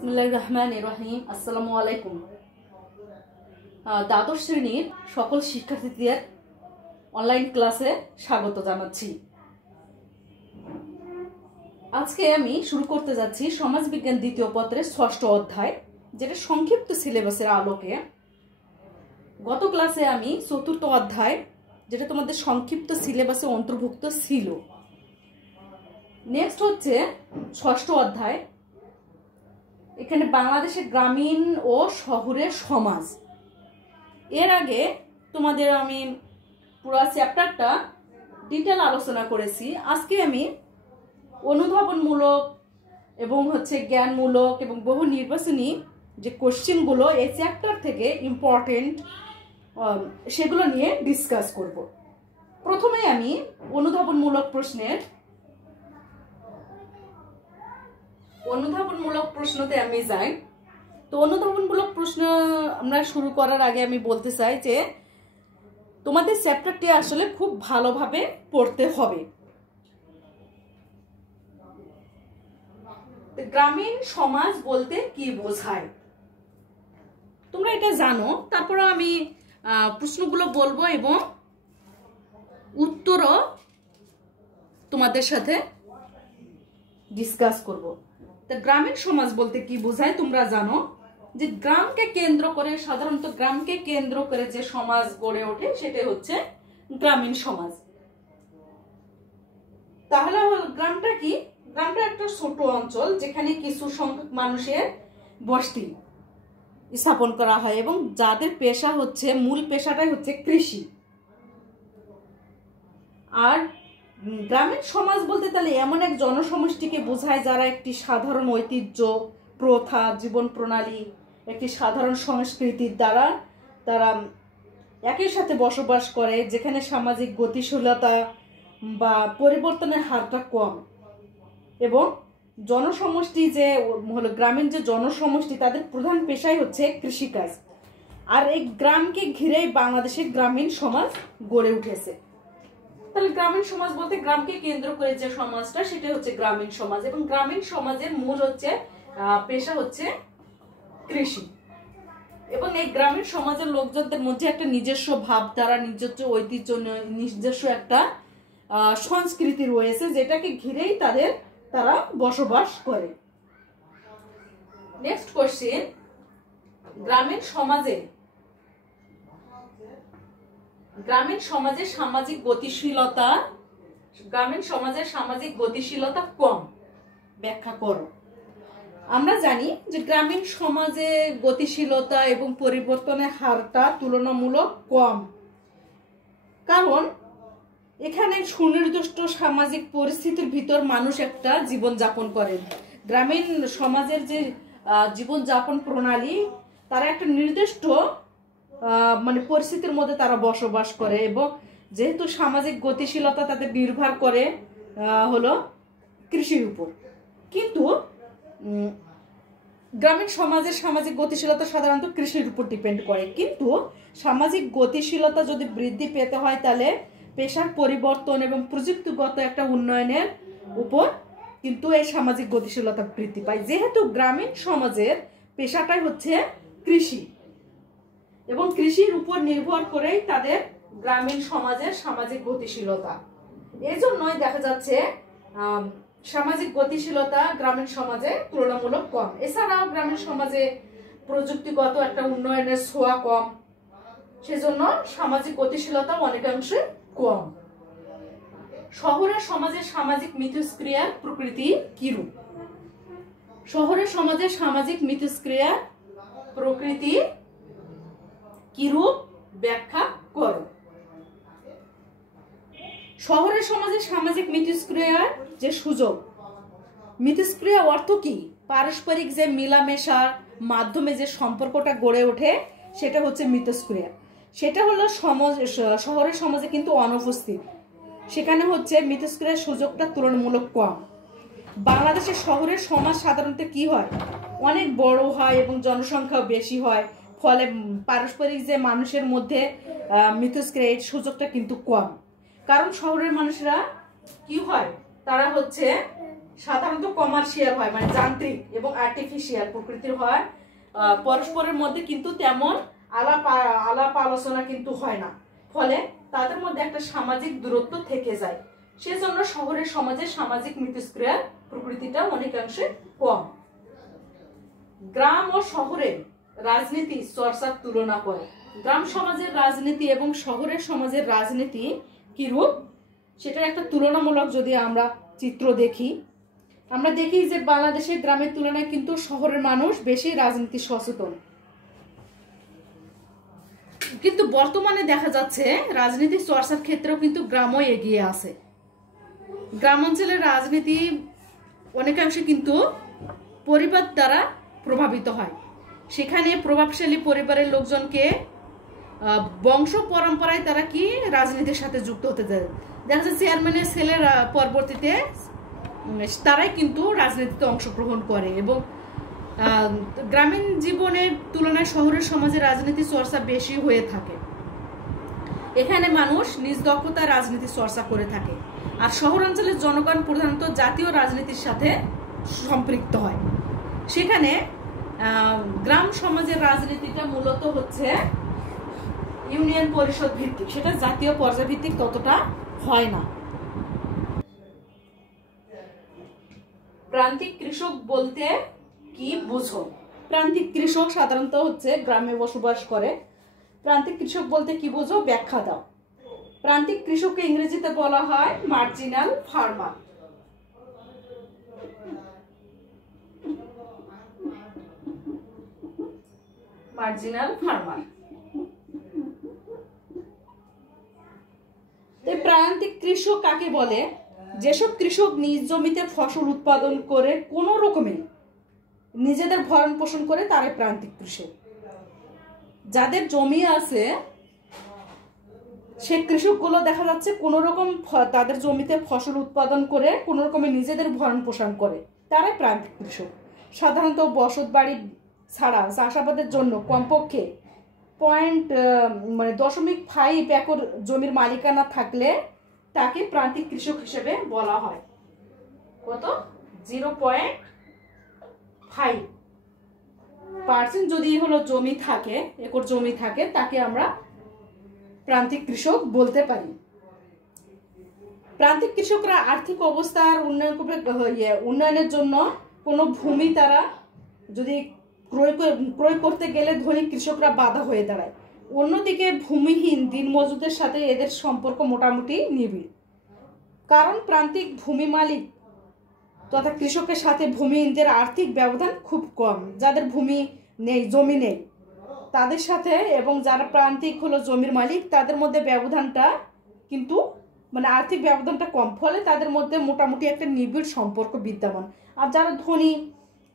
বিসমিল্লাহির রহমানির রহিম। আসসালামু আলাইকুম। দ্বাদশ শ্রেণীর সকল শিক্ষার্থীদের অনলাইন ক্লাসে স্বাগত জানাচ্ছি। আজকে আমি শুরু করতে যাচ্ছি সমাজবিজ্ঞান দ্বিতীয় পত্রের ৬ষ্ঠ অধ্যায়, যেটা সংক্ষিপ্ত সিলেবাসের আলোকে। গত ক্লাসে আমি ৪র্থ অধ্যায়, যেটা তোমাদের সংক্ষিপ্ত সিলেবাসে অন্তর্ভুক্ত ছিল। নেক্সট হচ্ছে ৬ষ্ঠ অধ্যায়। এখানে বাংলাদেশের গ্রামীণ ও শহরের সমাজ। এর আগে তোমাদের আমি পুরো চ্যাপ্টারটা ডিটেল আলোচনা করেছি। আজকে আমি অনুধাবনমূলক এবং জ্ঞানমূলক এবং বহু নির্বাচনী যে কোশ্চেনগুলো এই চ্যাপ্টার থেকে ইম্পর্টেন্ট, সেগুলো নিয়ে ডিসকাস করব। প্রথমে আমি অনুধাবনমূলক প্রশ্নতে আমি যাই। তো অনুধাবনমূলক প্রশ্ন আমরা শুরু করার আগে আমি বলতে চাই যে তোমাদের চ্যাপ্টারটি আসলে খুব ভালোভাবে পড়তে হবে। গ্রামীণ সমাজ বলতে কি বোঝায় তোমরা এটা জানো। তারপর আমি প্রশ্নগুলো বলবো এবং উত্তরও তোমাদের সাথে ডিসকাস করব। গ্রামীণ সমাজ বলতে কি বোঝায় তোমরা জানো যে গ্রামকে কেন্দ্র করে, সাধারণত গ্রামকে কেন্দ্র করে যে সমাজ গড়ে ওঠে সেটাই হচ্ছে গ্রামীণ সমাজ। তাহলে গ্রামটা কি? গ্রামটা একটা ছোট অঞ্চল যেখানে কিছু সংখ্যক মানুষের বসতি স্থাপন করা হয় এবং যাদের পেশা হচ্ছে, মূল পেশাটাই হচ্ছে কৃষি। আর গ্রামীণ সমাজ বলতে তাহলে এমন এক জনসমষ্টিকে বোঝায় যারা একটি সাধারণ ঐতিহ্য, প্রথা, জীবন প্রণালী, একটি সাধারণ সংস্কৃতির দ্বারা তারা একই সাথে বসবাস করে, যেখানে সামাজিক গতিশীলতা বা পরিবর্তনের হারটা কম। এবং জনসমষ্টি যে গ্রামীণ যে জনসমষ্টি, তাদের প্রধান পেশাই হচ্ছে কৃষিকাজ। আর এই গ্রামকে ঘিরেই বাংলাদেশের গ্রামীণ সমাজ গড়ে উঠেছে। তাহলে গ্রামীণ সমাজ বলতে গ্রামকে কেন্দ্র করে যে সমাজটা, সেটা হচ্ছে গ্রামীণ সমাজ। এবং গ্রামীণ সমাজের মূল পেশা হচ্ছে কৃষি। এবং এই গ্রামীণ সমাজের লোকজনদের মধ্যে একটা নিজস্ব ভাবধারা, নিজস্ব ঐতিহ্য, নিজস্ব একটা সংস্কৃতি রয়েছে, যেটাকে ঘিরেই তারা বসবাস করে। নেক্সট কোশ্চেন, গ্রামীণ সমাজের সামাজিক গতিশীলতা কম, ব্যাখ্যা করো। আমরা জানি যে গ্রামীণ সমাজে গতিশীলতা এবং পরিবর্তনের হারটা তুলনামূলক কম, কারণ এখানে সুনির্দিষ্ট সামাজিক পরিস্থিতির ভিতর মানুষ একটা জীবন যাপন করে। গ্রামীণ সমাজের যে জীবনযাপন প্রণালী, তারা একটা নির্দিষ্ট পরিস্থিতির মধ্যে তারা বসবাস করে। এবং যেহেতু সামাজিক গতিশীলতা তাদের নির্ভর করে হলো কৃষির উপর, কিন্তু গ্রামীণ সমাজের সামাজিক গতিশীলতা সাধারণত কৃষির উপর ডিপেন্ড করে। কিন্তু সামাজিক গতিশীলতা যদি বৃদ্ধি পেতে হয়, তাহলে পেশার পরিবর্তন এবং প্রযুক্তিগত একটা উন্নয়নের উপর কিন্তু এই সামাজিক গতিশীলতা বৃদ্ধি পায়। যেহেতু গ্রামীণ সমাজের পেশাটাই হচ্ছে কৃষি এবং কৃষির উপর নির্ভর করেই তাদের গ্রামীণ সমাজের সামাজিক গতিশীলতা, এই জন্যই দেখা যাচ্ছে সামাজিক গতিশীলতা গ্রামীণ সমাজে তুলনামূলক কম। এছাড়াও গ্রামীণ সমাজে প্রযুক্তিগত একটা উন্নয়নের ছোঁয়া কম, সেজন্য সামাজিক গতিশীলতা অনেকাংশে কম। শহরের সমাজের সামাজিক মিথস্ক্রিয়ার প্রকৃতি কিরূপ? শহরের সমাজের সামাজিক মিথস্ক্রিয়ার প্রকৃতি কিরূপ, ব্যাখ্যা করো। শহরের সমাজের সামাজিক মিথস্ক্রিয়ার যে সুযোগ, মিথস্ক্রিয়া অর্থ কি? পারস্পরিক যে মিলামেশার মাধ্যমে যে সম্পর্কটা গড়ে ওঠে, সেটা হচ্ছে মিথস্ক্রিয়া। সেটা হলো শহরের সমাজে কিন্তু অনুপস্থিত, সেখানে হচ্ছে মিথস্ক্রিয়ার সুযোগটা তুলনামূলক কম। বাংলাদেশের শহরের সমাজ সাধারণত কি হয়? অনেক বড় হয় এবং জনসংখ্যাও বেশি হয়, ফলে পারস্পরিক যে মানুষের মধ্যে মিথস্ক্রিয়ার সুযোগটা কিন্তু কম। কারণ শহরের মানুষরা কি হয়, তারা সাধারণত কমার্শিয়াল হয়, মানে যান্ত্রিক এবং আর্টিফিশিয়াল প্রকৃতির হয়। পরস্পরের মধ্যে কিন্তু তেমন আলাপ আলোচনা কিন্তু হয় না, ফলে তাদের মধ্যে একটা সামাজিক দূরত্ব থেকে যায়। সেজন্য শহরের সমাজে সামাজিক মিথস্ক্রিয়ার প্রকৃতিটা অনেকাংশে কম। গ্রাম ও শহরের রাজনীতি চর্চার তুলনা করে। গ্রাম সমাজের রাজনীতি এবং শহরের সমাজের রাজনীতি কি রূপ, সেটার একটা তুলনামূলক যদি আমরা চিত্র দেখি, আমরা দেখি যে বাংলাদেশের গ্রামের তুলনায় কিন্তু শহরের মানুষ বেশি রাজনীতি সচেতন। কিন্তু বর্তমানে দেখা যাচ্ছে রাজনীতি চর্চার ক্ষেত্রেও কিন্তু গ্রামও এগিয়ে আছে। গ্রাম অঞ্চলের রাজনীতি অনেকাংশে কিন্তু পরিবার দ্বারা প্রভাবিত হয়। সেখানে প্রভাবশালী পরিবারের লোকজনকে বংশ পরম্পরায় তারা কি রাজনীতির সাথে যুক্ত হতে দেয়। দেখা যাচ্ছে চেয়ারম্যানের ছেলের পরবর্তীতে তারাই কিন্তু রাজনীতিতে অংশগ্রহণ করে। এবং গ্রামীণ জীবনের তুলনায় শহরের সমাজে রাজনীতি চর্চা বেশি হয়ে থাকে। এখানে মানুষ নিজ দক্ষতায় রাজনীতি চর্চা করে থাকে। আর শহরাঞ্চলের জনগণ প্রধানত জাতীয় রাজনীতির সাথে সম্পৃক্ত হয়। সেখানে গ্রাম সমাজের রাজনীতিটা মূলত হচ্ছে ইউনিয়ন পরিষদ ভিত্তিক, সেটা জাতীয় পর্যায় ভিত্তিক ততটা হয় না। প্রান্তিক কৃষক বলতে কি বুঝো? প্রান্তিক কৃষক সাধারণত হচ্ছে গ্রামে বসবাস করে। প্রান্তিক কৃষক বলতে কি বুঝো, ব্যাখ্যা দাও। প্রান্তিক কৃষককে ইংরেজিতে বলা হয় মার্জিনাল ফার্মার। Marginal farmer. প্রান্তিক কৃষক কাকে বলে? যেসব কৃষক নিজ জমিতে ফসল উৎপাদন করে কোনো রকমে নিজেদের ভরণ পোষণ করে তারাই প্রান্তিক কৃষক। যাদের জমি আছে সে কৃষকগুলো দেখা যাচ্ছে কোন রকম তাদের জমিতে ফসল উৎপাদন করে কোন রকমে নিজেদের ভরণ পোষণ করে, তারাই প্রান্তিক কৃষক। সাধারণত বসত বাড়ি ছাড়া চাষাবাদের জন্য কমপক্ষে 0.5 একর জমির মালিকানা থাকলে তাকে প্রান্তিক কৃষক হিসেবে বলা হয়। কত? 0.5% যদি হলো জমি থাকে, একর জমি থাকে, তাকে আমরা প্রান্তিক কৃষক বলতে পারি। প্রান্তিক কৃষকরা আর্থিক অবস্থার উন্নয়নের জন্য কোনো ভূমি তারা যদি ক্রয় করতে গেলে ধনী কৃষকরা বাধা হয়ে দাঁড়ায়। অন্যদিকে ভূমিহীন দিনমজুরদের সাথে এদের সম্পর্ক মোটামুটি নিবিড়। কারণ প্রান্তিক ভূমি মালিক তথা কৃষকের সাথে ভূমিহীনদের আর্থিক ব্যবধান খুব কম। যাদের ভূমি নেই, জমি নেই, তাদের সাথে এবং যারা প্রান্তিক হলো জমির মালিক, তাদের মধ্যে ব্যবধানটা কিন্তু মানে আর্থিক ব্যবধানটা কম, ফলে তাদের মধ্যে মোটামুটি একটা নিবিড় সম্পর্ক বিদ্যমান। আর যারা ধনী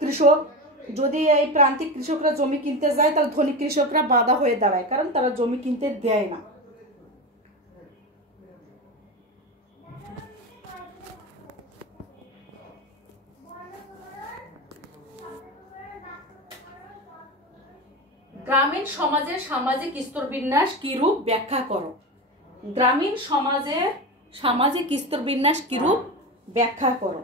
কৃষক, যদি এই প্রান্তিক কৃষকরা জমি কিনতে যায় তাহলে ধনী কৃষকরা বাধা হয়ে দাঁড়ায়, কারণ তারা জমি কিনতে দেয় না। গ্রামীণ সমাজের সামাজিক স্তরবিন্যাস কিরূপ ব্যাখ্যা করো? গ্রামীণ সমাজের সামাজিক স্তরবিন্যাস কিরূপ ব্যাখ্যা করো?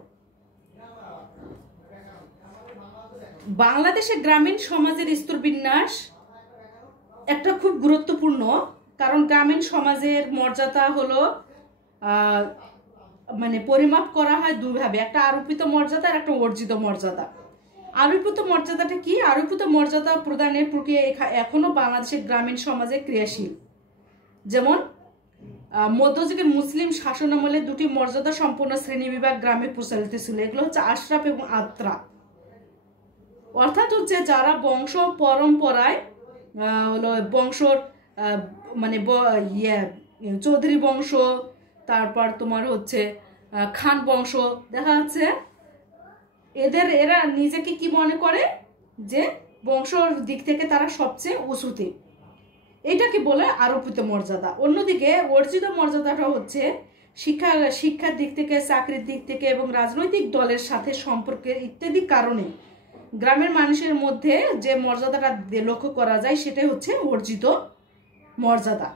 বাংলাদেশে গ্রামীণ সমাজের স্তরবিন্যাস একটা খুব গুরুত্বপূর্ণ, কারণ গ্রামীণ সমাজের মর্যাদা হলো মানে পরিমাপ করা হয় দুইভাবে, একটা আরোপিত মর্যাদা আর একটা অর্জিত মর্যাদা। আরোপিত মর্যাদাটা কি? আরোপিত মর্যাদা প্রদানের প্রক্রিয়া এখনো বাংলাদেশের গ্রামীণ সমাজে ক্রিয়াশীল। যেমন মধ্যযুগের মুসলিম শাসনামলে দুটি মর্যাদা সম্পন্ন শ্রেণী বিভাগ গ্রামে প্রচলিত ছিল। এগুলো হচ্ছে আশরাফ এবং আত্রা। অর্থাৎ হচ্ছে যারা বংশ পরম্পরায় হলো বংশর মানে চৌধুরী বংশ, তারপর তোমার হচ্ছে খান বংশ, দেখা যাচ্ছে এরা নিজেকে কি মনে করে যে বংশর দিক থেকে তারা সবচেয়ে উঁচুতে, এটাকে বলে আরোপিত মর্যাদা। অন্যদিকে অর্জিত মর্যাদাটা হচ্ছে শিক্ষার দিক থেকে, চাকরির দিক থেকে এবং রাজনৈতিক দলের সাথে সম্পর্কের ইত্যাদি কারণে গ্রামের মানুষের মধ্যে যে মর্যাদাটা লক্ষ্য করা যায় সেটাই হচ্ছে অর্জিত মর্যাদা।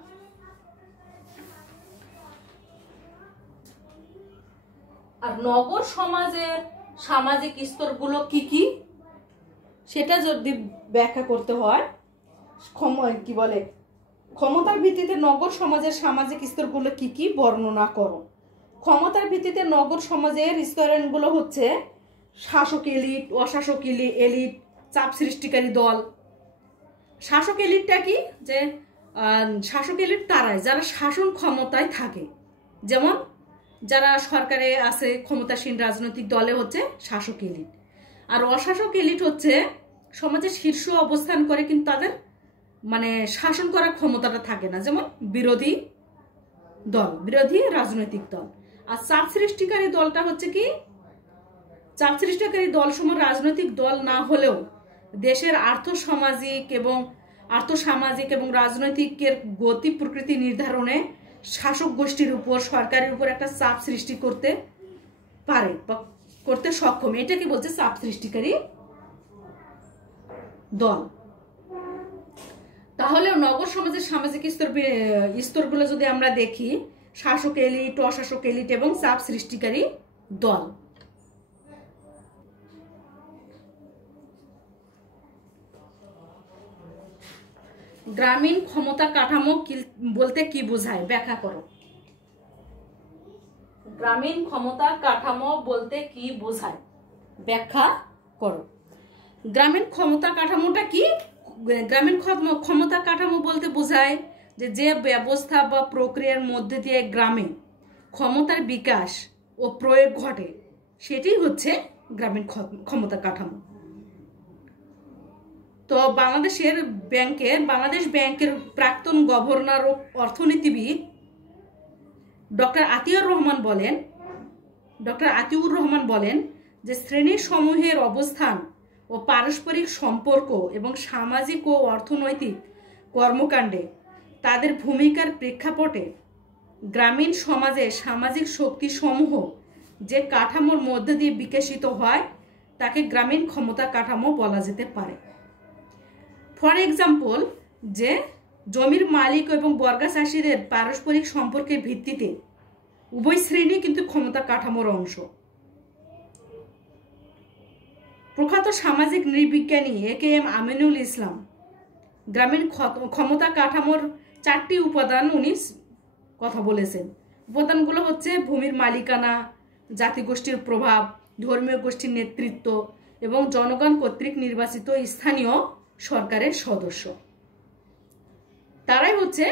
আর নগর সমাজের সামাজিক স্তরগুলো কি কি সেটা যদি ব্যাখ্যা করতে হয়, কি বলে, ক্ষমতার ভিত্তিতে নগর সমাজের সামাজিক স্তরগুলো কি কি বর্ণনা করো। ক্ষমতার ভিত্তিতে নগর সমাজের স্তরগুলো হচ্ছে শাসক এলিট, অশাসক এলিট, চাপ সৃষ্টিকারী দল। শাসক এলিটটা কি, যে শাসক এলিট তারাই যারা শাসন ক্ষমতায় থাকে, যেমন যারা সরকারে আছে ক্ষমতাসীন রাজনৈতিক দলে হচ্ছে শাসক এলিট। আর অশাসক এলিট হচ্ছে সমাজের শীর্ষ অবস্থান করে কিন্তু তাদের মানে শাসন করার ক্ষমতাটা থাকে না, যেমন বিরোধী দল, বিরোধী রাজনৈতিক দল। আর চাপ সৃষ্টিকারী দলটা হচ্ছে কি, চাপ সৃষ্টিকারী দল সময় রাজনৈতিক দল না হলেও দেশের আর্থসামাজিক এবং রাজনৈতিকের গতি প্রকৃতি নির্ধারণে শাসক গোষ্ঠীর উপর, সরকারের উপর একটা চাপ সৃষ্টি করতে পারে বা করতে সক্ষম। এটা কি বলছে চাপ সৃষ্টিকারী দল। তাহলে নগর সমাজের সামাজিক স্তরগুলো যদি আমরা দেখি, শাসক এলিট, অশাসক এলিট এবং চাপ সৃষ্টিকারী দল। গ্রামীণ ক্ষমতা কাঠামো বলতে কি বোঝায়, ব্যাখ্যা করো। গ্রামীণ ক্ষমতা কাঠামো বলতে কি বোঝায়, ব্যাখ্যা করো। গ্রামীণ ক্ষমতা কাঠামোটা কি? গ্রামীণ ক্ষমতা কাঠামো বলতে বোঝায় যে ব্যবস্থা বা প্রক্রিয়ার মধ্যে দিয়ে গ্রামে ক্ষমতার বিকাশ ও প্রয়োগ ঘটে, সেটি হচ্ছে গ্রামীণ ক্ষমতা কাঠামো। তো বাংলাদেশ ব্যাংকের প্রাক্তন গভর্নর ও অর্থনীতিবিদ ডক্টর আতিউর রহমান বলেন যে শ্রেণী সমূহের অবস্থান ও পারস্পরিক সম্পর্ক এবং সামাজিক ও অর্থনৈতিক কর্মকাণ্ডে তাদের ভূমিকার প্রেক্ষাপটে গ্রামীণ সমাজে সামাজিক শক্তি সমূহ যে কাঠামোর মধ্যে দিয়ে বিকশিত হয় তাকে গ্রামীণ ক্ষমতা কাঠামো বলা যেতে পারে। ফর এক্সাম্পল, যে জমির মালিক এবং বর্গা চাষিদের পারস্পরিক সম্পর্কের ভিত্তিতে উভয় শ্রেণী কিন্তু ক্ষমতা কাঠামোর অংশ। প্রখ্যাত সামাজিক নৃবিজ্ঞানী AKM আমিনুল ইসলাম গ্রামীণ ক্ষমতা কাঠামোর 4টি উপাদান উনি কথা বলেছেন। উপাদানগুলো হচ্ছে ভূমির মালিকানা, জাতিগোষ্ঠীর প্রভাব, ধর্মীয় গোষ্ঠীর নেতৃত্ব এবং জনগণ কর্তৃক নির্বাচিত স্থানীয় সরকারের সদস্য। তারাই হচ্ছে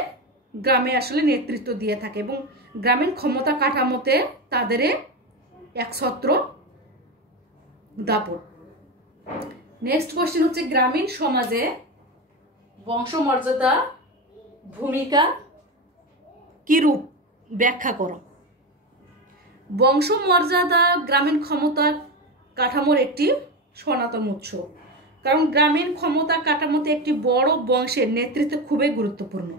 গ্রামে আসলে নেতৃত্ব দিয়ে থাকে এবং গ্রামীণ ক্ষমতা কাঠামোতে তাদের একছত্র দাপট। নেক্সট কোশ্চেন হচ্ছে গ্রামীণ সমাজে বংশমর্যাদা ভূমিকা কি রূপ, ব্যাখ্যা করো। বংশমর্যাদা গ্রামীণ ক্ষমতা কাঠামোর একটি সনাতন উৎস, কারণ গ্রামীণ ক্ষমতা কাঠামোতে একটি বড় বংশের নেতৃত্ব খুবই গুরুত্বপূর্ণ।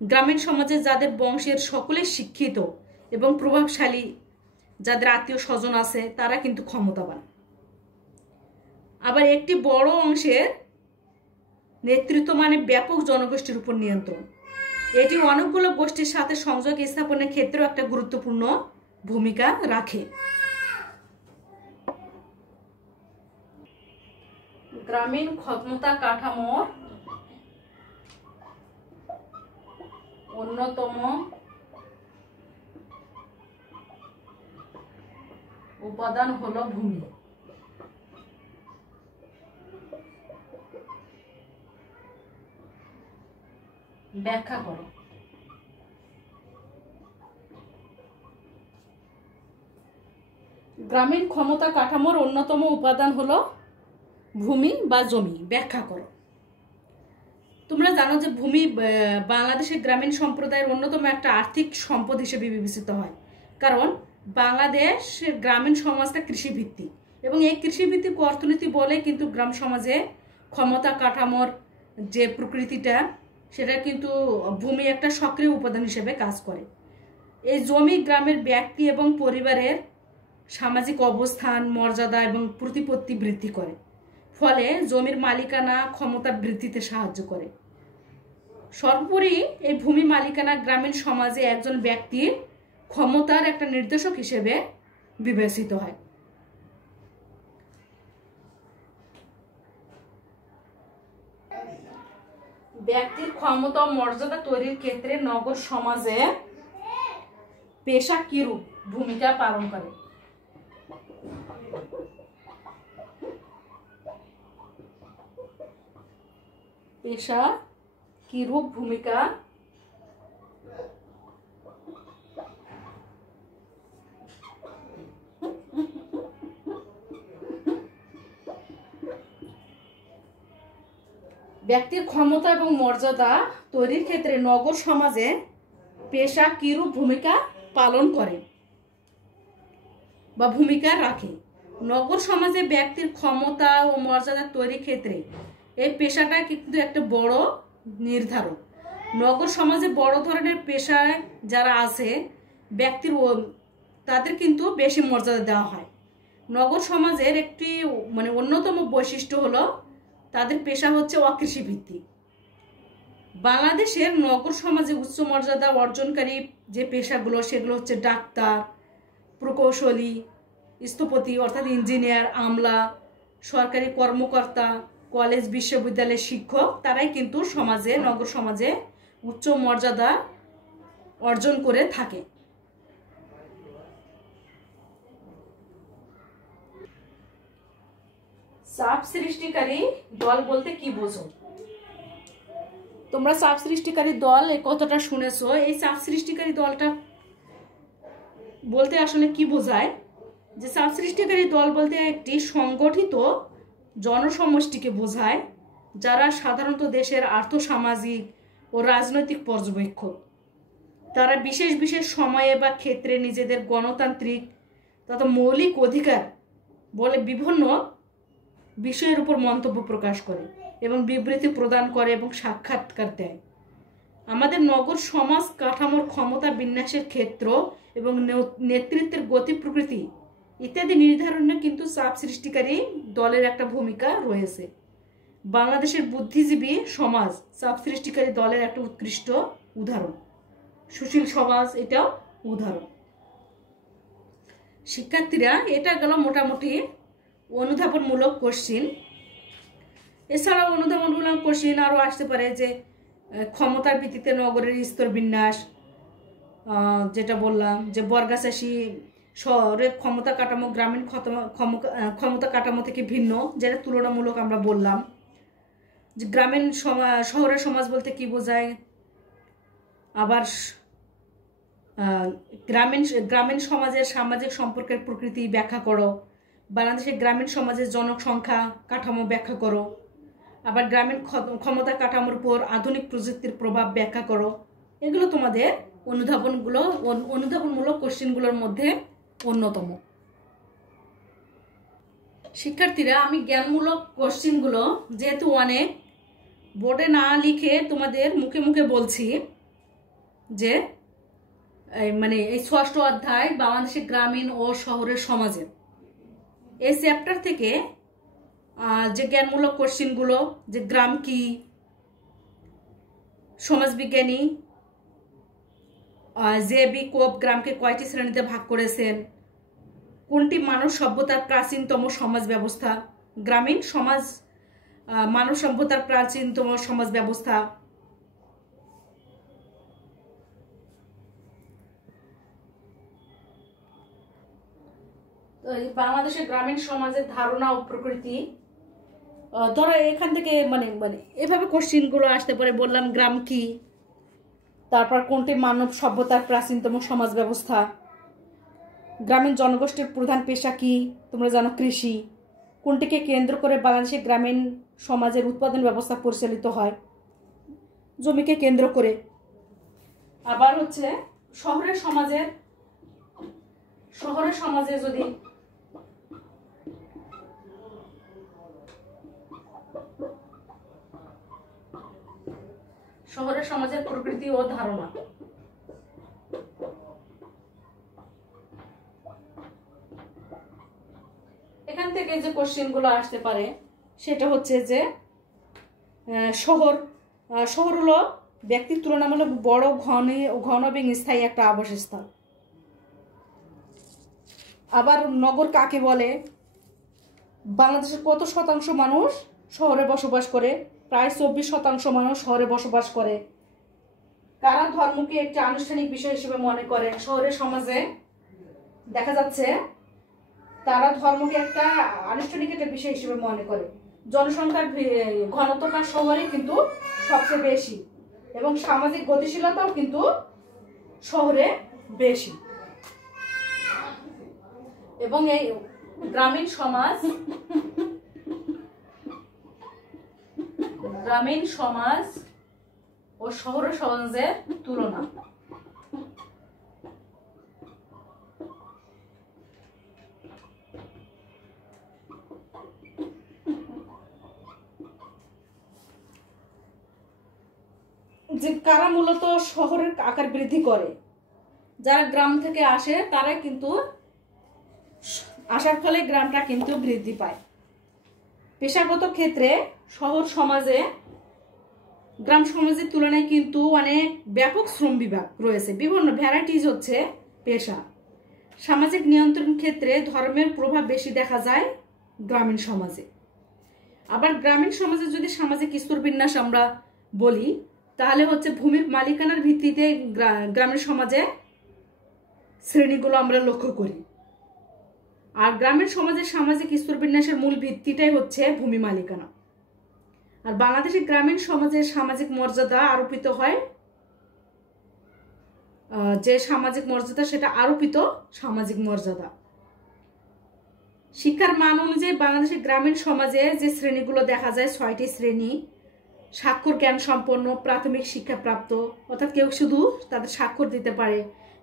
গ্রামীণ সমাজে যাদের বংশের সকলে শিক্ষিত এবং প্রভাবশালী, যাদের আত্মীয় স্বজন আছে, তারা কিন্তু ক্ষমতাবান। আবার একটি বড় অংশের নেতৃত্ব মানে ব্যাপক জনগোষ্ঠীর উপর নিয়ন্ত্রণ। এটি অনেকগুলো গোষ্ঠীর সাথে সংযোগ স্থাপনের ক্ষেত্রেও একটা গুরুত্বপূর্ণ ভূমিকা রাখে। গ্রামীণ ক্ষমতা কাঠামোর অন্যতম উপাদান হলো ভূমি। ব্যাখ্যা করো। গ্রামীণ ক্ষমতা কাঠামোর অন্যতম উপাদান হলো ভূমি বা জমি, ব্যাখ্যা করো। তোমরা জানো যে ভূমি বাংলাদেশের গ্রামীণ সম্প্রদায়ের অন্যতম একটা আর্থিক সম্পদ হিসেবে বিবেচিত হয়, কারণ বাংলাদেশের গ্রামীণ সমাজটা কৃষিভিত্তিক এবং এই কৃষিভিত্তিক অর্থনীতি বলে কিন্তু গ্রাম সমাজে ক্ষমতা কাঠামোর যে প্রকৃতিটা, সেটা কিন্তু ভূমি একটা সক্রিয় উপাদান হিসেবে কাজ করে। এই জমি গ্রামের ব্যক্তি এবং পরিবারের সামাজিক অবস্থান, মর্যাদা এবং প্রতিপত্তি বৃদ্ধি করে, ফলে জমির মালিকানা ক্ষমতা বৃদ্ধিতে সাহায্য করে। সর্বোপরি এই ভূমি মালিকানা গ্রামীণ সমাজে একজন ব্যক্তির ক্ষমতার একটা নির্দেশক হিসেবে বিবেচিত হয়। ব্যক্তির ক্ষমতা ও মর্যাদা তৈরির ক্ষেত্রে নগর সমাজে পেশা কিরূপ ভূমিকা পালন করে? পেশা কিরূপ ভূমিকা ব্যক্তির ক্ষমতা এবং মর্যাদা তৈরির ক্ষেত্রে নগর সমাজে পেশা কিরূপ ভূমিকা পালন করে বা ভূমিকা রাখে? নগর সমাজে ব্যক্তির ক্ষমতা ও মর্যাদা তৈরির ক্ষেত্রে এই পেশাটা কিন্তু একটা বড় নির্ধারক। নগর সমাজে বড় ধরনের পেশায় যারা আছে ব্যক্তির তাদের কিন্তু বেশি মর্যাদা দেওয়া হয়। নগর সমাজের একটি অন্যতম বৈশিষ্ট্য হলো তাদের পেশা হচ্ছে অকৃষিভিত্তিক। বাংলাদেশের নগর সমাজে উচ্চ মর্যাদা অর্জনকারী যে পেশাগুলো সেগুলো হচ্ছে ডাক্তার, প্রকৌশলী, স্থপতি অর্থাৎ ইঞ্জিনিয়ার, আমলা, সরকারি কর্মকর্তা, কলেজ বিশ্ববিদ্যালয়ের শিক্ষক, তারাই কিন্তু নগর সমাজে উচ্চ মর্যাদা অর্জন করে থাকে। চাপ সৃষ্টিকারী দল বলতে কি বোঝো? তোমরা চাপ সৃষ্টিকারী দল এই কথাটা শুনেছো। এই চাপ সৃষ্টিকারী দলটা বলতে আসলে কি বোঝায়? যে চাপ সৃষ্টিকারী দল বলতে একটি সংগঠিত জনসমষ্টিকে বোঝায় যারা সাধারণত দেশের আর্থসামাজিক ও রাজনৈতিক পর্যবেক্ষক। তারা বিশেষ বিশেষ সময়ে বা ক্ষেত্রে নিজেদের গণতান্ত্রিক তথা মৌলিক অধিকার বলে বিভিন্ন বিষয়ের উপর মন্তব্য প্রকাশ করে এবং বিবৃতি প্রদান করে এবং সাক্ষাৎকার দেয়। আমাদের নগর সমাজ কাঠামোর ক্ষমতা বিন্যাসের ক্ষেত্র এবং নেতৃত্বের গতি প্রকৃতি ইত্যাদি নির্ধারণে কিন্তু চাপ সৃষ্টিকারী দলের একটা ভূমিকা রয়েছে। বাংলাদেশের বুদ্ধিজীবী সমাজ চাপ সৃষ্টিকারী দলের একটা উৎকৃষ্ট উদাহরণ। সুশীল সমাজ এটাও উদাহরণ। শিক্ষার্থীরা, এটা গেল মোটামুটি অনুধাবনমূলক কোশ্চিন। এছাড়াও অনুধাবনমূলক কোশ্চিন আরও আসতে পারে যে ক্ষমতার ভিত্তিতে নগরের স্তর বিন্যাস, যেটা বললাম যে বর্গাচাষী শহরের ক্ষমতা কাঠামো গ্রামীণ ক্ষমতা কাঠামো থেকে ভিন্ন, যেটা তুলনামূলক আমরা বললাম। যে গ্রামীণ শহরের সমাজ বলতে কি বোঝায়, আবার গ্রামীণ সমাজের সামাজিক সম্পর্কের প্রকৃতি ব্যাখ্যা করো। বাংলাদেশের গ্রামীণ সমাজের জনসংখ্যা কাঠামো ব্যাখ্যা করো। আবার গ্রামীণ ক্ষমতা কাঠামোর উপর আধুনিক প্রযুক্তির প্রভাব ব্যাখ্যা করো। এগুলো তোমাদের অনুধাবনমূলক কোশ্চেনগুলোর মধ্যে অন্যতম। শিক্ষার্থীরা, আমি জ্ঞানমূলক কোশ্চেনগুলো যেহেতু অনেক বোর্ডে না লিখে তোমাদের মুখে মুখে বলছি, যে এই ৬ষ্ঠ অধ্যায় বাংলাদেশের গ্রামীণ ও শহরের সমাজে এই চ্যাপ্টার থেকে যে জ্ঞানমূলক কোশ্চেনগুলো, যে গ্রাম কি, সমাজবিজ্ঞানী জে.বি. কোপ গ্রামকে কয়টি শ্রেণীতে ভাগ করেছেন, কোনটি মানব সভ্যতার প্রাচীনতম সমাজ ব্যবস্থা, গ্রামীণ সমাজ মানব সভ্যতার প্রাচীনতম সমাজ ব্যবস্থা, বাংলাদেশের গ্রামীণ সমাজের ধারণা ও প্রকৃতি। ধরো এখান থেকে এভাবে কোশ্চেনগুলো আসতে পারে। বললাম গ্রাম কি, তারপর কোনটি মানব সভ্যতার প্রাচীনতম সমাজ ব্যবস্থা, গ্রামীণ জনগোষ্ঠীর প্রধান পেশা কি, তোমরা জানো কৃষি, কোনটিকে কেন্দ্র করে বাংলাদেশের গ্রামীণ সমাজের উৎপাদন ব্যবস্থা পরিচালিত হয়, জমিকে কেন্দ্র করে। আবার হচ্ছে শহরের সমাজে যদি শহরের সমাজের প্রকৃতি ও ধারণা। এখান থেকে যে কোশ্চেনগুলো আসতে পারে সেটা হচ্ছে যে শহর হলো ব্যক্তির তুলনামূলক বড়, ঘন এবং স্থায়ী একটা আবাসস্থল। আবার নগর কাকে বলে, বাংলাদেশের কত শতাংশ মানুষ শহরে বসবাস করে, প্রায় 24% মানুষ শহরে বসবাস করে। কারা ধর্মকে একটি আনুষ্ঠানিক বিষয় হিসেবে মনে করে? শহরের সমাজে দেখা যাচ্ছে তারা ধর্মকে একটা আনুষ্ঠানিক একটা বিষয় হিসেবে মনে করে। জনসংখ্যার ঘনত্বটা শহরে কিন্তু সবচেয়ে বেশি এবং সামাজিক গতিশীলতাও কিন্তু শহরে বেশি। এবং এই গ্রামীণ সমাজ ও শহর সমাজের তুলনা। যে কারা মূলত শহরের আকার বৃদ্ধি করে? যারা গ্রাম থেকে আসে তারাই কিন্তু আসার ফলে গ্রামটা কিন্তু বৃদ্ধি পায়। পেশাগত ক্ষেত্রে শহর সমাজে গ্রাম সমাজের তুলনায় কিন্তু অনেক ব্যাপক শ্রম বিভাগ রয়েছে, বিভিন্ন ভ্যারাইটিজ হচ্ছে পেশা। সামাজিক নিয়ন্ত্রণ ক্ষেত্রে ধর্মের প্রভাব বেশি দেখা যায় গ্রামীণ সমাজে। আবার গ্রামীণ সমাজে যদি সামাজিক স্তর বিন্যাস আমরা বলি তাহলে হচ্ছে ভূমির মালিকানার ভিত্তিতে গ্রামীণ সমাজে শ্রেণীগুলো আমরা লক্ষ্য করি। আর গ্রামীণ সমাজের সামাজিক স্তর বিন্যাসের মূল ভিত্তিটাই হচ্ছে ভূমি মালিকানা। আর বাংলাদেশের গ্রামীণ সমাজের সামাজিক মর্যাদা আরোপিত হয়, যে সামাজিক মর্যাদা সেটা আরোপিত সামাজিক মর্যাদা। শিক্ষার মান অনুযায়ী বাংলাদেশের গ্রামীণ সমাজে যে শ্রেণীগুলো দেখা যায় 6টি শ্রেণী। স্বাক্ষর জ্ঞান সম্পন্ন, প্রাথমিক শিক্ষা প্রাপ্ত, অর্থাৎ কেউ শুধু তাদের স্বাক্ষর দিতে পারে,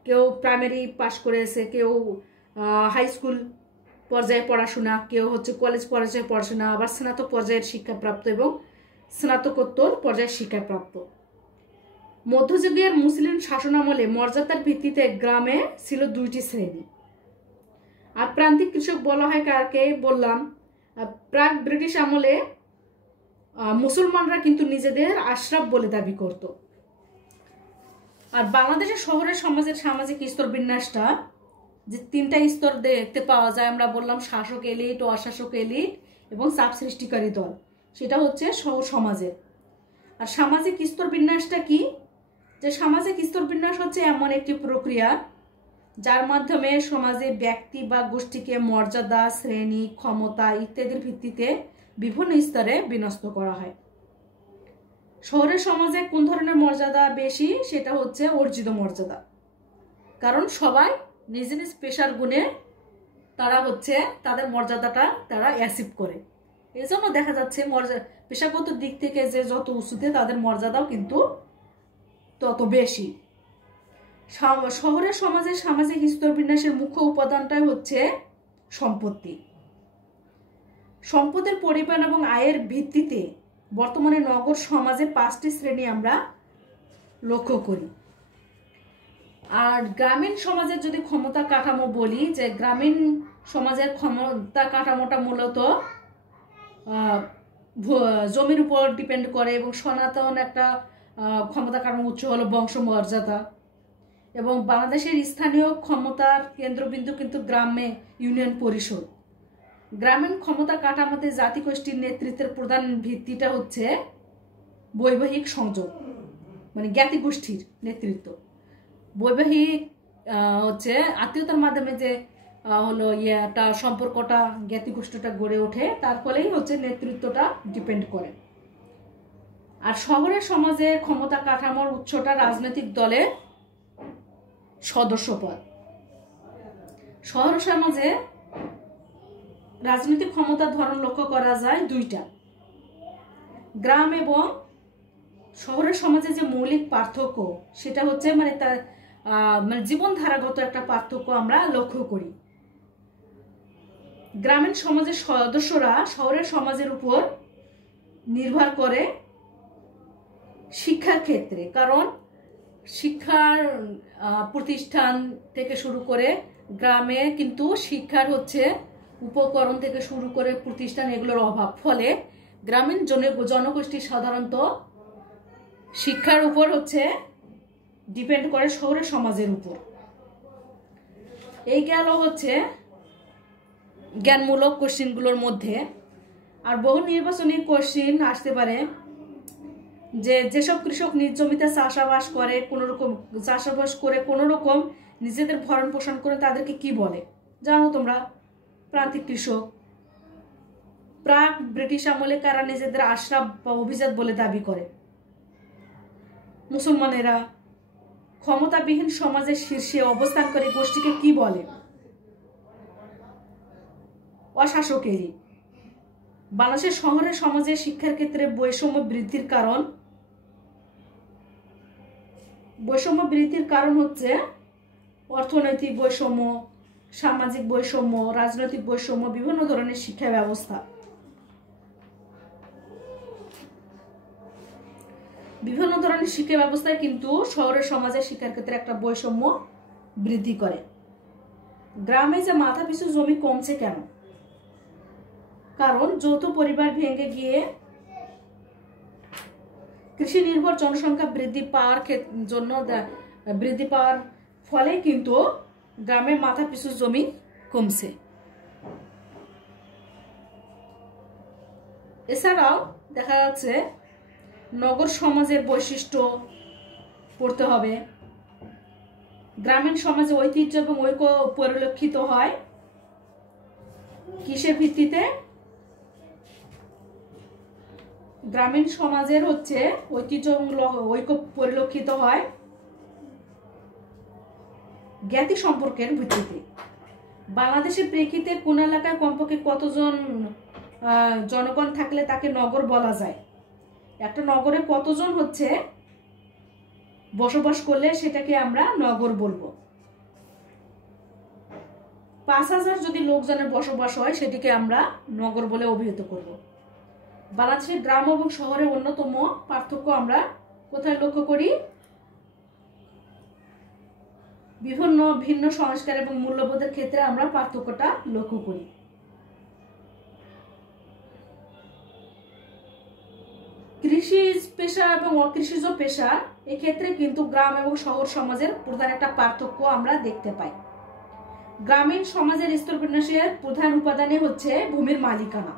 কেউ প্রাইমারি পাস করেছে, কেউ হাই স্কুল পর্যায়ে পড়াশোনা, কেউ হচ্ছে কলেজ পর্যায়ে পড়াশোনা, আবার স্নাতক পর্যায়ের শিক্ষাপ্রাপ্ত এবং স্নাতকোত্তর পর্যায়ের শিক্ষাপ্রাপ্ত। মধ্যযুগের মুসলিম শাসনামলে মর্যাদার ভিত্তিতে গ্রামে ছিল 2টি শ্রেণী। আর প্রান্তিক কৃষক বলা হয় কাকে? বললাম প্রাক ব্রিটিশ আমলে মুসলমানরা কিন্তু নিজেদের আশরাফ বলে দাবি করত। আর বাংলাদেশের শহরের সমাজের সামাজিক স্তর বিন্যাসটা যে 3টা স্তর দেখতে পাওয়া যায়, আমরা বললাম শাসক এলিট, অশাসক এলিট এবং চাপ সৃষ্টিকারী দল, সেটা হচ্ছে শহর সমাজের। আর সামাজিক স্তর বিন্যাসটা কি? যে সামাজিক স্তর বিন্যাস হচ্ছে এমন একটি প্রক্রিয়া যার মাধ্যমে সমাজে ব্যক্তি বা গোষ্ঠীকে মর্যাদা, শ্রেণী, ক্ষমতা ইত্যাদির ভিত্তিতে বিভিন্ন স্তরে বিন্যস্ত করা হয়। শহরের সমাজে কোন ধরনের মর্যাদা বেশি? সেটা হচ্ছে অর্জিত মর্যাদা, কারণ সবাই নিজ নিজ পেশার গুণে তারা হচ্ছে তাদের মর্যাদাটা তারা অ্যাচিভ করে। এই জন্য দেখা যাচ্ছে পেশাগত দিক থেকে যে যত উঁচুতে তাদের মর্যাদাও কিন্তু তত বেশি। শহরের সমাজের সামাজিক স্তর বিন্যাসের মুখ্য উপাদানটাই হচ্ছে সম্পত্তি। সম্পদের পরিমাণ এবং আয়ের ভিত্তিতে বর্তমানে নগর সমাজে 5টি শ্রেণী আমরা লক্ষ্য করি। আর গ্রামীণ সমাজের যদি ক্ষমতা কাঠামো বলি, যে গ্রামীণ সমাজের ক্ষমতা কাঠামোটা মূলত জমির উপর ডিপেন্ড করে এবং সনাতন একটা ক্ষমতা কাঠামো উৎস হলো বংশমর্যাদা। এবং বাংলাদেশের স্থানীয় ক্ষমতার কেন্দ্রবিন্দু কিন্তু গ্রামে ইউনিয়ন পরিষদ। গ্রামীণ ক্ষমতা কাঠামোতে জাতিগোষ্ঠীর নেতৃত্বের প্রধান ভিত্তিটা হচ্ছে বৈবাহিক সংযোগ, মানে জ্ঞাতিগোষ্ঠীর নেতৃত্ব। বৈবাহিক হচ্ছে আত্মীয়তার মাধ্যমে যে হলো একটা সম্পর্কটা জ্ঞাতিগোষ্ঠীটা গড়ে ওঠে, তার ফলেই হচ্ছে নেতৃত্বটা ডিপেন্ড করে। আর শহরের সমাজে ক্ষমতা কাঠামোর উৎসটা রাজনৈতিক দলের সদস্যপদ। শহর সমাজে রাজনৈতিক ক্ষমতার ধরন লক্ষ্য করা যায় 2টা। গ্রাম এবং শহরের সমাজে যে মৌলিক পার্থক্য সেটা হচ্ছে তার জীবনধারাগত একটা পার্থক্য আমরা লক্ষ্য করি। গ্রামীণ সমাজের সদস্যরা শহরের সমাজের উপর নির্ভর করে শিক্ষার ক্ষেত্রে, কারণ শিক্ষার প্রতিষ্ঠান থেকে শুরু করে গ্রামে কিন্তু শিক্ষার হচ্ছে উপকরণ থেকে শুরু করে প্রতিষ্ঠান এগুলোর অভাব, ফলে গ্রামীণ জনগোষ্ঠী সাধারণত শিক্ষার উপর হচ্ছে ডিপেন্ড করে শহরের সমাজের উপর। এই গেল হচ্ছে জ্ঞানমূলক কোশ্চেনগুলোর মধ্যে। আর বহু নির্বাচনী কোশ্চিন আসতে পারে যে যেসব কৃষক নিজ জমিতে চাষাবাস করে কোনো রকম নিজেদের ভরণ পোষণ করে তাদেরকে কি বলে জানো তোমরা? প্রান্তিক কৃষক। প্রাক ব্রিটিশ আমলে কারা নিজেদের আশরাফ বা অভিজাত বলে দাবি করে? মুসলমানেরা। ক্ষমতাবিহীন সমাজের শীর্ষে অবস্থান করে গোষ্ঠীকে কি বলে? অশাসকেরই। বাংলাদেশের শহরের সমাজে শিক্ষার ক্ষেত্রে বৈষম্য বৃদ্ধির কারণ হচ্ছে অর্থনৈতিক বৈষম্য, সামাজিক বৈষম্য, রাজনৈতিক বৈষম্য, বিভিন্ন ধরনের শিক্ষা ব্যবস্থা। বিভিন্ন ধরনের শিক্ষা ব্যবস্থায় কিন্তু শহরের সমাজের শিক্ষার ক্ষেত্রে একটা বৈষম্য বৃদ্ধি করে। গ্রামে যে মাথাপিছু জমি কমছে কেন? কারণ যৌথ পরিবার ভেঙে গিয়ে কৃষি নির্ভর জনসংখ্যা বৃদ্ধি পাওয়ার ফলে কিন্তু গ্রামের মাথাপিছু জমি কমছে। এছাড়াও দেখা যাচ্ছে নগর সমাজের বৈশিষ্ট্য পড়তে হবে। গ্রামীণ সমাজে ঐতিহ্য এবং ঐক্য পরিলক্ষিত হয় কিসের ভিত্তিতে? গ্রামীণ সমাজের হচ্ছে ঐতিহ্য এবং ঐক্য পরিলক্ষিত হয় জ্ঞাতি সম্পর্কের ভিত্তিতে। বাংলাদেশের প্রেক্ষিতে কোন এলাকায় কমপক্ষে কতজন জনগণ থাকলে তাকে নগর বলা যায়? একটা নগরে কতজন হচ্ছে বসবাস করলে সেটাকে আমরা নগর বলবো। 5000 যদি লোকজনের বসবাস হয় সেটিকে আমরা নগর বলে অভিহিত করব। বাংলাদেশের গ্রাম এবং শহরের অন্যতম পার্থক্য আমরা কোথায় লক্ষ্য করি? বিভিন্ন ভিন্ন সংস্কার এবং মূল্যবোধের ক্ষেত্রে আমরা পার্থক্যটা লক্ষ্য করি। কৃষি পেশা এবং অকৃষিজ পেশা এক্ষেত্রে কিন্তু গ্রাম এবং শহর সমাজের প্রধান একটা পার্থক্য আমরা দেখতে পাই। গ্রামীণ সমাজের স্তরবিন্যাসের প্রধান উপাদানই হচ্ছে ভূমির মালিকানা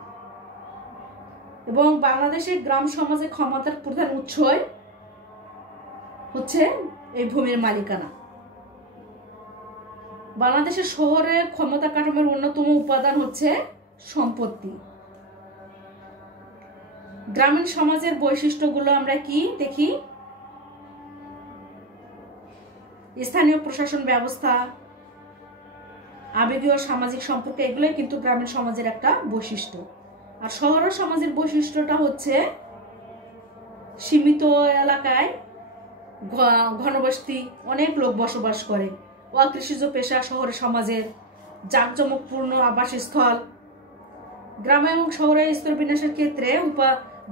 এবং বাংলাদেশের গ্রাম সমাজে ক্ষমতার প্রধান উৎসই হচ্ছে এই ভূমির মালিকানা। বাংলাদেশের শহরে ক্ষমতা কাঠামোর অন্যতম উপাদান হচ্ছে সম্পত্তি। গ্রামীণ সমাজের বৈশিষ্ট্যগুলো আমরা কি দেখি? স্থানীয় প্রশাসন ব্যবস্থা, আবেগীয় সামাজিক সম্পর্ক, এগুলোই কিন্তু গ্রামীণ সমাজের একটা বৈশিষ্ট্য। আর শহরের সমাজের বৈশিষ্ট্যটা হচ্ছে সীমিত এলাকায় ঘনবসতি, অনেক লোক বসবাস করে, অকৃষিজ পেশা শহরের সমাজের, জাঁকজমকপূর্ণ আবাসস্থল। গ্রামে এবং শহরের স্তরবিন্যাসের ক্ষেত্রে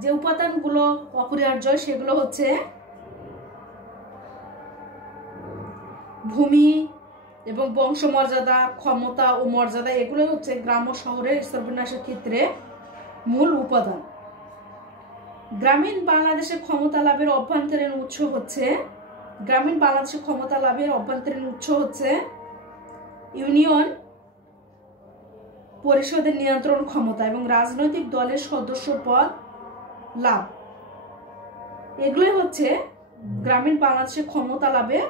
যে উপাদানগুলো অপরিহার্য সেগুলো হচ্ছে ভূমি এবং বংশমর্যাদা, ক্ষমতা ও মর্যাদা, এগুলো হচ্ছে গ্রাম ও শহরের স্তরবিন্যাসের ক্ষেত্রে মূল উপাদান। গ্রামীণ বাংলাদেশের ক্ষমতা লাভের অভ্যন্তরীণ উৎস হচ্ছে ইউনিয়ন পরিষদের নিয়ন্ত্রণ ক্ষমতা এবং রাজনৈতিক দলের সদস্য পদ লাভ। এগুলোই হচ্ছে গ্রামীণ বাংলাদেশের ক্ষমতা লাভের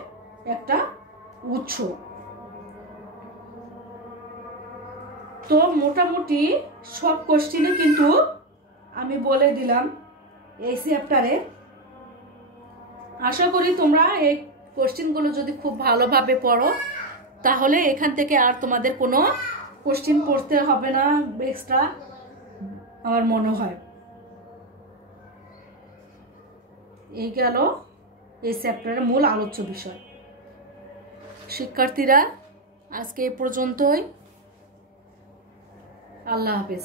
একটা উৎস। তো মোটামুটি সব কোশ্চেনে কিন্তু আমি বলে দিলাম এই চ্যাপ্টারে। আশা করি তোমরা এই কোশ্চেনগুলো যদি খুব ভালোভাবে পড়ো তাহলে এখান থেকে আর তোমাদের কোনো কোশ্চেন পড়তে হবে না এক্সট্রা, আমার মনে হয়। এই গেল এই চ্যাপ্টারের মূল আলোচ্য বিষয়। শিক্ষার্থীরা আজকে এই পর্যন্তই। আল্লাহ হাফেজ।